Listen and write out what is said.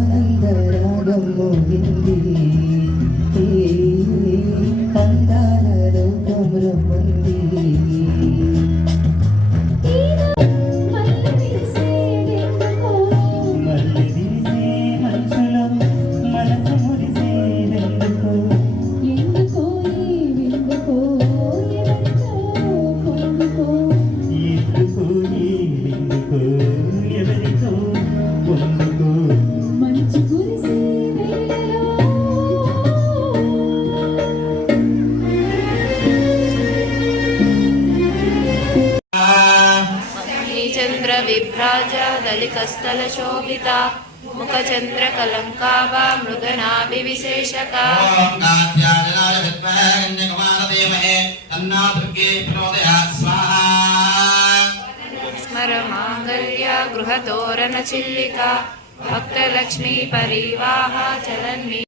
ఆనందరాగం మోగింది అందాల లోకం రమ్మంది మళ్ళీ విరిసే మనసులో మనసు మురిసేదెందుకో ఎందుకో ఎందుకో ఎవరికో పొందుకో మంచు కురిసే చంద్ర విభ్రాజ దళికస్థల శోభిత ముఖ చంద్ర కలంకాభా మృగనాభి విశేషక స్మర మాంగళ్య గృహతోరణ చిల్లిక భక్తలక్ష్మీ పరివాహ చలన్మి